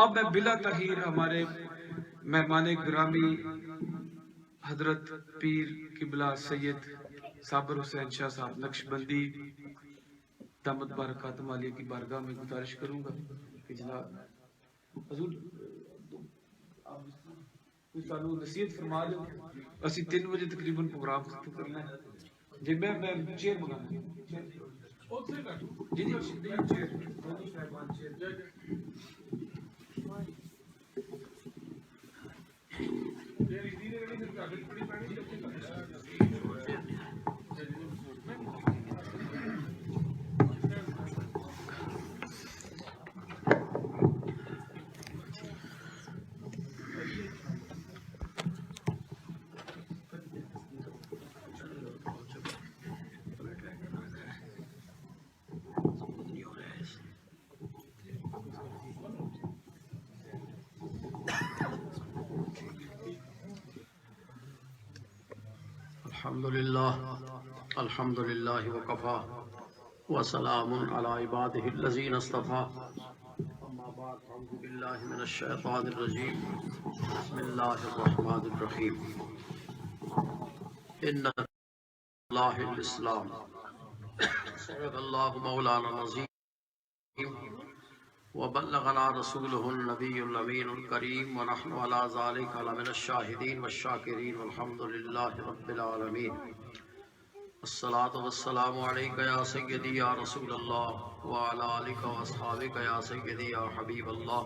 اب میں بلا تاخیر ہمارے مہمان گرامی حضرت پیر قبلہ سید صابر حسین شاہ صاحب نقشبندی دامت برکاتہم عالیہ کی بارگاہ میں گزارش کروں گا کہ جناب حضور آپ کوئی سانو نصیحت فرما دو. اسی 3 بجے تقریباً پروگرام ختم کرنا ہے. جی میں چیئر منگانا جی جی چیئر الحمد للہ وکفا وسلام علی عبادہ الذین اصطفى. اما بعد اعوذ باللہ من الشیطان الرجیم. بسم اللہ الرحمن الرحیم. ان اللہ الاسلام صدق اللہ مولانا العظیم وبلغنا رسوله النبی الامین الکریم ونحن علی ذلک لمن الشاہدین والشاکرین والحمد للہ رب العالمین. الصلاة والسلام علیکہ یا سیدی یا رسول اللہ وعلی آلکہ واصحابکہ یا سیدی یا حبیب اللہ.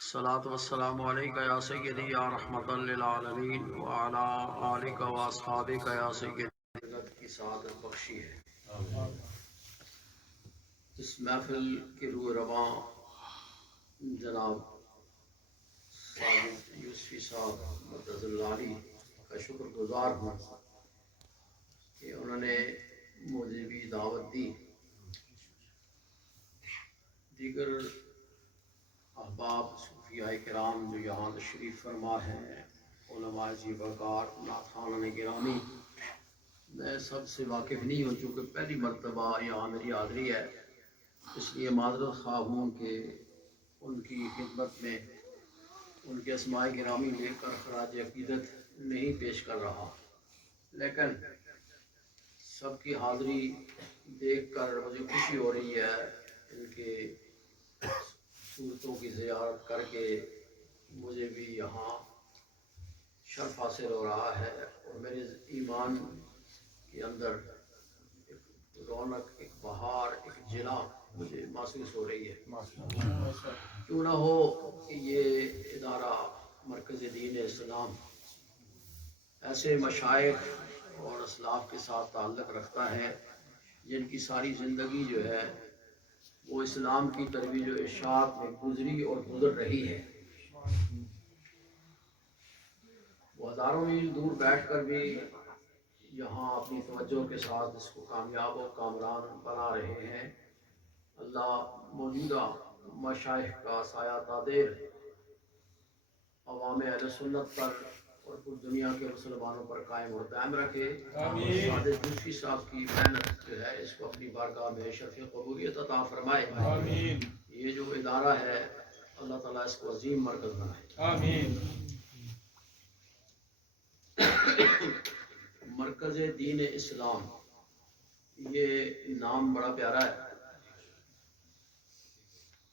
الصلاة والسلام علیکہ یا سیدی یا رحمتا للعالمین وعلی آلکہ واصحابکہ یا سیدی کی سعادت بخشی ہے. اس محفل کے روح رواں جناب ساجد یوسفی صاحب مدظ اللہ علیہ کا شکر گزار ہوں کہ انہوں نے مجھے بھی دعوت دی. دیگر احباب صوفیاء کرام جو یہاں تشریف فرما ہیں، علماء زیباکار، نعتخوانان گرامی، میں سب سے واقف نہیں ہوں چونکہ پہلی مرتبہ یہاں میری حاضری ہے، اس لیے معذرت خواہ ہوں کہ ان کی خدمت میں ان کے اسماء گرامی لے کر خراج عقیدت نہیں پیش کر رہا. لیکن سب کی حاضری دیکھ کر مجھے خوشی ہو رہی ہے. ان کے صورتوں کی زیارت کر کے مجھے بھی یہاں شرف حاصل ہو رہا ہے اور میرے ایمان کے اندر ایک رونق، ایک بہار، ایک جلا مجھے محسوس ہو رہی ہے. کیوں نہ ہو کہ یہ ادارہ مرکز دین اسلام ایسے مشائخ اور اسلاف کے ساتھ تعلق رکھتا ہے جن کی ساری زندگی جو ہے وہ اسلام کی ترویج و ارشاد میں گزری اور گزر رہی ہے. وہ ہزاروں میل دور بیٹھ کر بھی یہاں اپنی توجہ کے ساتھ اس کو کامیاب و کامران بنا رہے ہیں. اللہ موجودہ مشائخ کا سایہ تادیر عوام اہل سنت پر اور پوری دنیا کے مسلمانوں پر قائم اور دائم رکھے. سعادت یوسفی صاحب کی محنت جو ہے اس کو اپنی بارگاہ میں شفیع قبولیت عطا فرمائے. یہ جو ادارہ ہے اللہ تعالیٰ اس کو عظیم مرکز بنائے. مرکز دین اسلام، یہ نام بڑا پیارا ہے.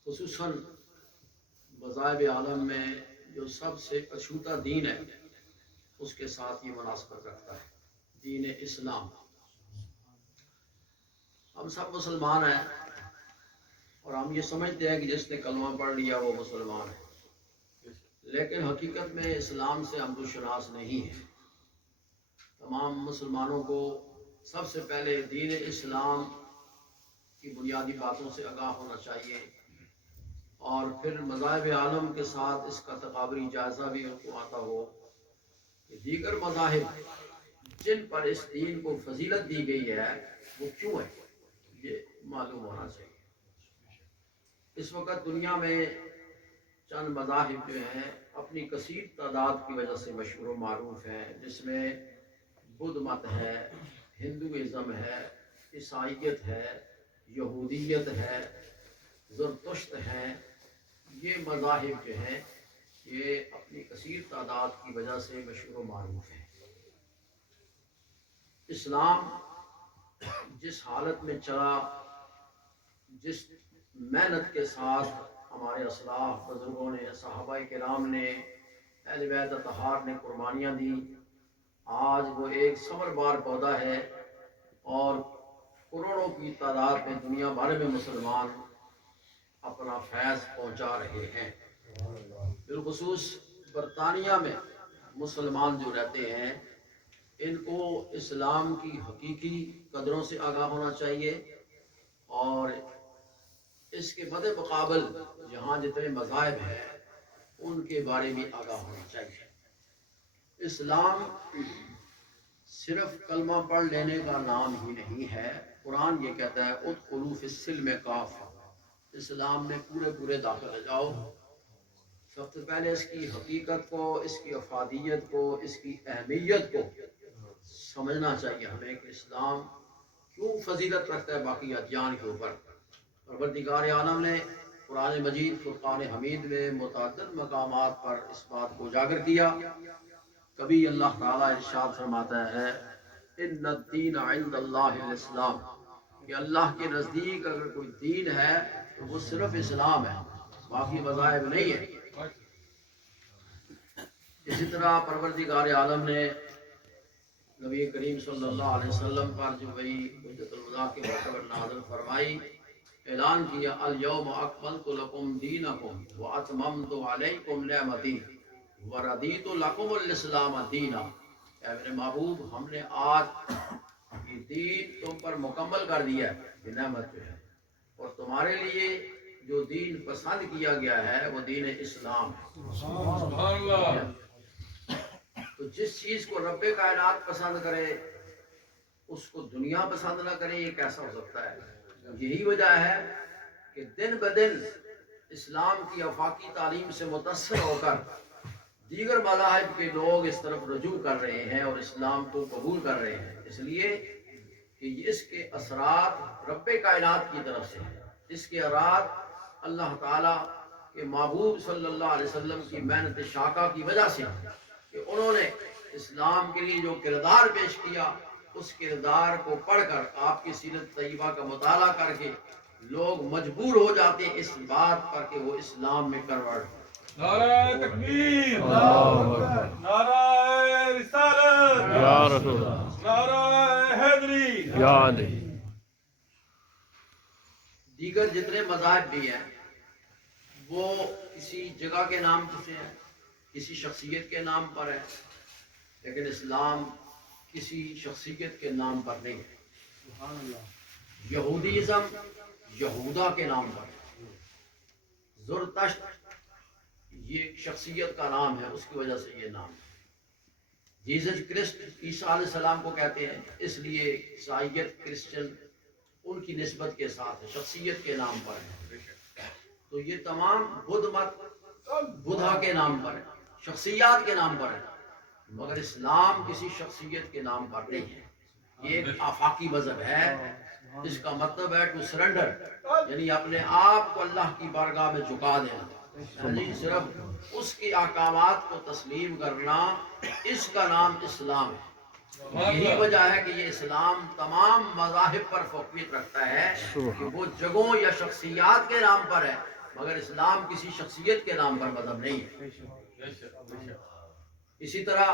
خصوصاً مذاہب عالم میں جو سب سے اچھوتا دین ہے اس کے ساتھ یہ مناسبت رکھتا ہے. دین اسلام، ہم سب مسلمان ہیں اور ہم یہ سمجھتے ہیں کہ جس نے کلمہ پڑھ لیا وہ مسلمان ہے، لیکن حقیقت میں اسلام سے ہم شناس نہیں ہیں. تمام مسلمانوں کو سب سے پہلے دین اسلام کی بنیادی باتوں سے آگاہ ہونا چاہیے اور پھر مذاہب عالم کے ساتھ اس کا تقابلی جائزہ بھی ان کو آتا ہو کہ دیگر مذاہب جن پر اس دین کو فضیلت دی گئی ہے وہ کیوں ہے، یہ معلوم ہونا چاہیے. اس وقت دنیا میں چند مذاہب جو ہیں اپنی کثیر تعداد کی وجہ سے مشہور و معروف ہیں، جس میں بدھ مت ہے، ہندوازم ہے، عیسائیت ہے، یہودیت ہے، زرتشت ہے، یہ مذاہب جو ہیں یہ اپنی کثیر تعداد کی وجہ سے مشہور و معروف ہیں۔ اسلام جس حالت میں چلا، جس محنت کے ساتھ ہمارے اسلاف بزرگوں نے، صحابہ کرام نے، اہل بیت اطہار نے قربانیاں دی، آج وہ ایک ثمر بار پودا ہے اور کروڑوں کی تعداد میں دنیا بھر میں مسلمان اپنا فیض پہنچا رہے ہیں۔ بالخصوص برطانیہ میں مسلمان جو رہتے ہیں ان کو اسلام کی حقیقی قدروں سے آگاہ ہونا چاہیے، اور اس کے مد مقابل یہاں جتنے مذاہب ہیں ان کے بارے میں آگاہ ہونا چاہیے۔ اسلام صرف کلمہ پڑھ لینے کا نام ہی نہیں ہے۔ قرآن یہ کہتا ہے ادخلوا فی السلم کافہ، اسلام میں پورے داخل ہو جاؤ۔ سب سے پہلے اس کی حقیقت کو، اس کی افادیت کو، اس کی اہمیت کو سمجھنا چاہیے ہمیں کہ اسلام کیوں فضیلت رکھتا ہے باقی ادیان کے اوپر۔ پروردگار عالم نے قرآن مجید فرقان حمید میں متعدد مقامات پر اس بات کو اجاگر کیا۔ کبھی اللہ تعالیٰ ارشاد فرماتا ہے ان الدین عند اللہ الاسلام، کہ اللہ کے نزدیک اگر کوئی دین ہے تو وہ صرف اسلام ہے، باقی مذاہب نہیں ہے۔ اسی طرح پروردگار عالم نے نبی کریم صلی اللہ علیہ وسلم پر جو وہی حجت الوداع کے موقع پر نازل فرمائی، اعلان کیا الیوم اکملت لکم دینکم واتممت علیکم نعمتی وردیت لکم الاسلام دینا، اے میرے محبوب ہم نے آج یہ دین تم پر مکمل کر دیا ہے، یہ نعمت جو ہے، اور تمہارے لیے جو دین پسند کیا گیا ہے وہ دین اسلام ہے۔ سبحان اللہ۔ تو جس چیز کو رب کائنات پسند کرے اس کو دنیا پسند نہ کرے، یہ کیسا ہو سکتا ہے؟ یہی وجہ ہے کہ دن بدن اسلام کی آفاقی تعلیم سے متاثر ہو کر دیگر مذاہب کے لوگ اس طرف رجوع کر رہے ہیں اور اسلام کو قبول کر رہے ہیں، اس لیے کہ اس کے اثرات رب کائنات کی طرف سے ہیں، اس کے اثرات اللہ تعالیٰ کے محبوب صلی اللہ علیہ وسلم کی محنت شاقہ کی وجہ سے ہیں کہ انہوں نے اسلام کے لیے جو کردار پیش کیا اس کردار کو پڑھ کر، آپ کی سیرت طیبہ کا مطالعہ کر کے لوگ مجبور ہو جاتے ہیں اس بات پر کہ وہ اسلام میں کنورٹ ہو۔ نعرہ تکبیر، نعرہ رسالت، یا رسول اللہ، نعرہ حیدری۔ یا علی۔ دیگر جتنے مذاہب بھی ہیں وہ کسی جگہ کے نام سے ہیں، کسی شخصیت کے نام پر ہے، لیکن اسلام کسی شخصیت کے نام پر نہیں ہے۔ یہودیزم یہودا کے نام پر ہے، زرتشت یہ شخصیت کا نام ہے، اس کی وجہ سے یہ نام ہے۔ جیزس کرسٹ عیسیٰ علیہ السلام کو کہتے ہیں، اس لیے عیسائیت کرسچن ان کی نسبت کے ساتھ ہے، شخصیت کے نام پر ہے۔ تو یہ تمام بدھ مت بدھا کے نام پر ہے، شخصیات کے نام پر ہے، مگر اسلام کسی شخصیت کے نام پر نہیں ہے۔ یہ ایک آفاقی مذہب ہے، اس کا مطلب ہے ٹو سرنڈر، یعنی اپنے آپ کو اللہ کی بارگاہ میں جھکا دینا، یعنی صرف اس کے احکامات کو تسلیم کرنا، اس کا نام اسلام ہے۔ یہی وجہ ہے کہ یہ اسلام تمام مذاہب پر فوقیت رکھتا ہے کہ وہ جگہوں یا شخصیات کے نام پر ہے، مگر اسلام کسی شخصیت کے نام پر مذہب نہیں ہے۔ اسی طرح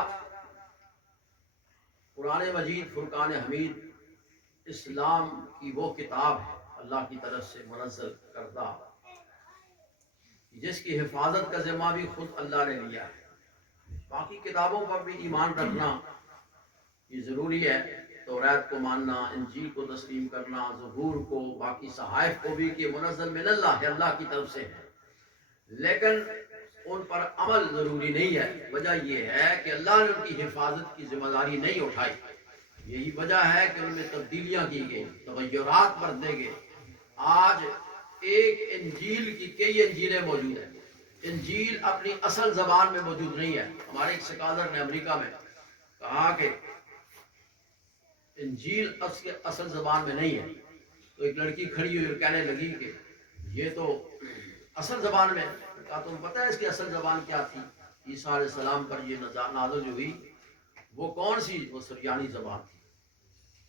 قرآن مجید فرقان حمید اسلام کی وہ کتاب ہے اللہ کی طرف سے منزل کردہ، جس کی حفاظت کا ذمہ بھی خود اللہ نے لیا ہے۔ باقی کتابوں پر بھی ایمان رکھنا یہ ضروری ہے، توریت کو ماننا، انجیل کو تسلیم کرنا، زبور کو، باقی صحائف کو بھی کہ منزل من اللہ ہے، اللہ کی طرف سے ہے، لیکن ان پر عمل ضروری نہیں ہے۔ وجہ یہ ہے کہ اللہ نے ان کی حفاظت کی ذمہ داری نہیں اٹھائی، یہی وجہ ہے کہ ان میں تبدیلیاں کی گئی، تغیرات برتے گئے۔ آج ایک انجیل کی کئی انجیلیں موجود ہیں، انجیل اپنی اصل زبان میں موجود نہیں ہے۔ ہمارے ایک سکالر نے امریکہ میں کہا کہ انجیل اصل زبان میں نہیں ہے، تو ایک لڑکی کھڑی ہوئی اور کہنے لگی کہ یہ تو اصل زبان میں، کہا تم پتہ ہے اس کی اصل زبان کیا تھی؟ عیسیٰ علیہ السلام پر یہ نازل جو ہوئی وہ کون سی؟ وہ سریانی زبان تھی۔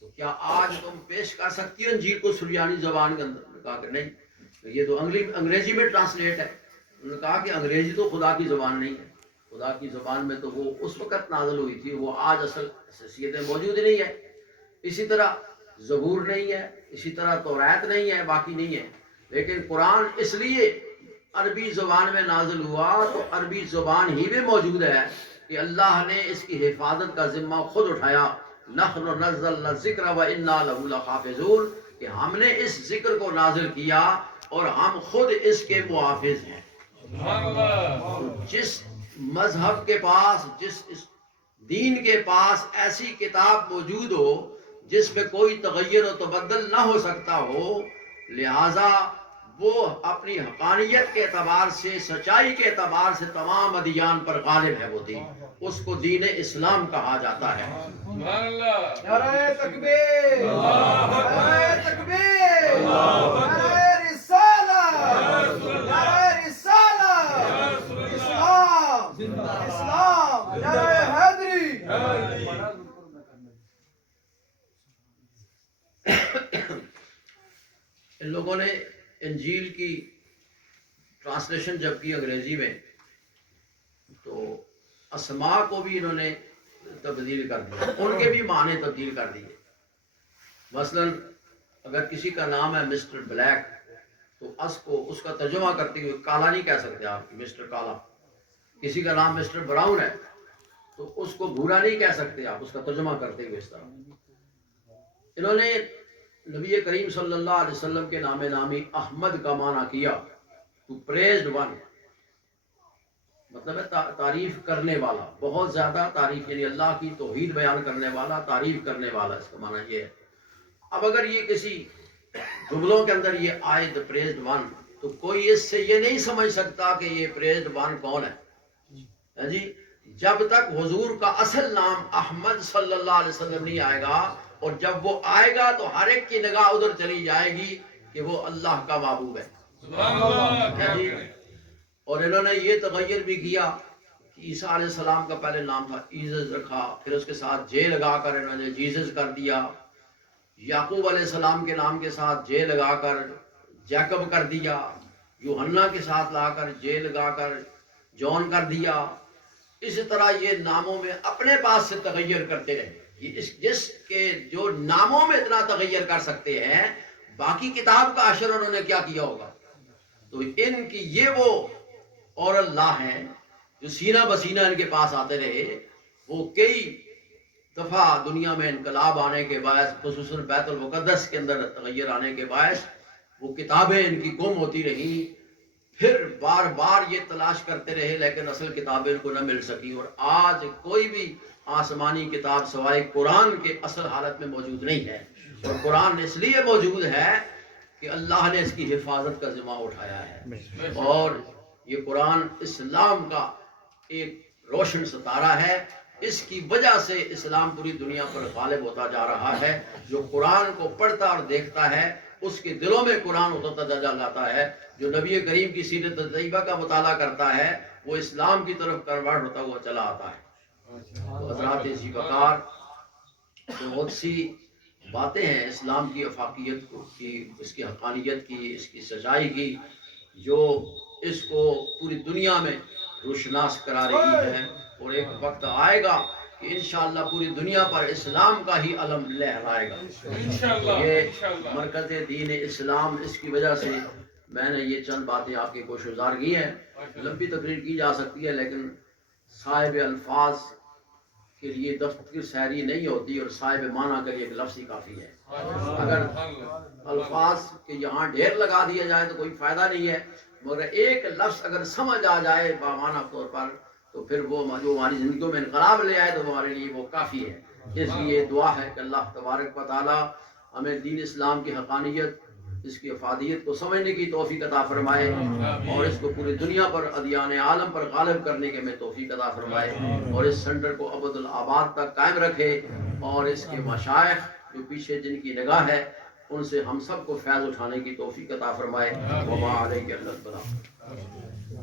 تو کیا آج تم پیش کر سکتی ہو انجیل کو سریانی زبان کے اندر؟ کہا کہ نہیں، یہ تو انگریزی میں ٹرانسلیٹ ہے۔ انہوں نے کہا کہ انگریزی تو خدا کی زبان نہیں ہے، خدا کی زبان میں تو وہ اس وقت نازل ہوئی تھی، وہ آج اصل حیثیت موجود نہیں ہے۔ اسی طرح زبور نہیں ہے، اسی طرح توریت نہیں ہے، باقی نہیں ہے، لیکن قرآن اس لیے عربی زبان میں نازل ہوا تو عربی زبان ہی میں موجود ہے کہ اللہ نے اس کی حفاظت کا ذمہ خود اٹھایا۔ نحن نزلنا الذکر وإنا لہ لحافظون، کہ ہم نے اس ذکر کو نازل کیا اور ہم خود اس کے محافظ ہیں۔ جس مذہب کے پاس، جس دین کے پاس ایسی کتاب موجود ہو جس میں کوئی تغیر و تبدل نہ ہو سکتا ہو، لہذا وہ اپنی حقانیت کے اعتبار سے، سچائی کے اعتبار سے تمام ادیان پر غالب ہے، وہ دین، اس کو دین اسلام کہا جاتا ہے۔ نعرہ تکبیر، نعرہ تکبیر، نعرہ رسالہ، نعرہ رسالہ، اسلام، اسلام، نعرہ حیدری۔ ان لوگوں نے انجیل کی ٹرانسلیشن جب کی انگریزی میں تو اسماء کو بھی انہوں نے تبدیل کر دیا، ان کے بھی معنی تبدیل کر دیے۔ مثلا اگر کسی کا نام ہے مسٹر بلیک تو اس کا ترجمہ کرتے ہوئے کالا نہیں کہہ سکتے آپ، مسٹر کالا۔ کسی کا نام مسٹر براؤن ہے تو اس کو بھورا نہیں کہہ سکتے آپ، اس کا ترجمہ کرتے ہوئے اس طرح۔ انہوں نے نبی کریم صلی اللہ علیہ وسلم کے نام نامی احمد کا معنی کیا تو پریزڈ ون، مطلب ہے تعریف کرنے والا، بہت زیادہ تعریف، یعنی اللہ کی توحید بیان کرنے والا، تعریف کرنے والا، اس کا معنی یہ ہے۔ اب اگر یہ کسی جملوں کے اندر یہ آئے دا پریزڈ ون تو کوئی اس سے یہ نہیں سمجھ سکتا کہ یہ پریزڈ ون کون ہے جی، جب تک حضور کا اصل نام احمد صلی اللہ علیہ وسلم نہیں آئے گا، اور جب وہ آئے گا تو ہر ایک کی نگاہ ادھر چلی جائے گی کہ وہ اللہ کا محبوب ہے جی۔ اور انہوں نے یہ تغیر بھی کیا کہ عیسیٰ علیہ السلام کا پہلے نام تھا ایزز رکھا، پھر اس کے ساتھ جے لگا کر انہوں نے جیزز کر دیا۔ یعقوب علیہ السلام کے نام کے ساتھ جے لگا کر جیکب کر دیا، یوحنا کے ساتھ لا کر جے لگا کر جون کر دیا۔ اسی طرح یہ ناموں میں اپنے پاس سے تغیر کرتے رہے۔ جس کے جو ناموں میں اتنا تغیر کر سکتے ہیں، باقی کتاب کا اشر انہوں نے کیا کیا ہوگا؟ تو ان کی یہ وہ اور اللہ ہیں جو سینہ بسینہ ان کے پاس آتے رہے۔ وہ کئی دفعہ دنیا میں انقلاب آنے کے باعث، خصوصاً بیت المقدس کے اندر تغیر آنے کے باعث وہ کتابیں ان کی گم ہوتی رہیں، پھر بار بار یہ تلاش کرتے رہے لیکن اصل کتابیں ان کو نہ مل سکی۔ اور آج کوئی بھی آسمانی کتاب سوائے قرآن کے اصل حالت میں موجود نہیں ہے، اور قرآن اس لیے موجود ہے کہ اللہ نے اس کی حفاظت کا ذمہ اٹھایا ہے، اور یہ قرآن اسلام کا ایک روشن ستارہ ہے۔ اس کی وجہ سے اسلام پوری دنیا پر غالب ہوتا جا رہا ہے۔ جو قرآن کو پڑھتا اور دیکھتا ہے اس کے دلوں میں قرآن اترتا جاتا ہے۔ جو نبی کریم کی سیرت طیبہ کا مطالعہ کرتا ہے وہ اسلام کی طرف کنورٹ ہوتا ہوا چلا آتا ہے۔ تو حضرات ذی وقار، بہت سی باتیں ہیں اسلام کی افاقیت کی، اس کی حقانیت کی، اس کی سچائی کی، جو اس کو پوری دنیا میں روشناس کرا رہی ہے، اور ایک وقت آئے گا کہ انشاءاللہ پوری دنیا پر اسلام کا ہی علم لہرائے گا۔ یہ مرکز دین اسلام، اس کی وجہ سے میں نے یہ چند باتیں آپ کی گوش گزار کی ہیں۔ لمبی تقریر کی جا سکتی ہے لیکن صاحب الفاظ کے لیے دفتر سحری نہیں ہوتی، اور صاحب معنی کے لیے ایک لفظ ہی کافی ہے۔ اگر الفاظ کے یہاں ڈھیر لگا دیا جائے تو کوئی فائدہ نہیں ہے، مگر ایک لفظ اگر سمجھ آ جائے بامعنی طور پر تو پھر وہ جو ہماری زندگیوں میں انقلاب لے آئے تو ہمارے لیے وہ کافی ہے۔ اس لیے دعا ہے کہ اللہ تبارک و تعالی ہمیں دین اسلام کی حقانیت، اس کی افادیت کو سمجھنے کی توفیق عطا فرمائے، اور اس کو پوری دنیا پر ادیان عالم پر غالب کرنے کے میں توفیق عطا فرمائے، اور اس سینٹر کو ابد الآباد تک قائم رکھے، اور اس کے مشائخ جو پیچھے جن کی نگاہ ہے ان سے ہم سب کو فیض اٹھانے کی توفیق عطا فرمائے۔ وما علیک الا البلاغ۔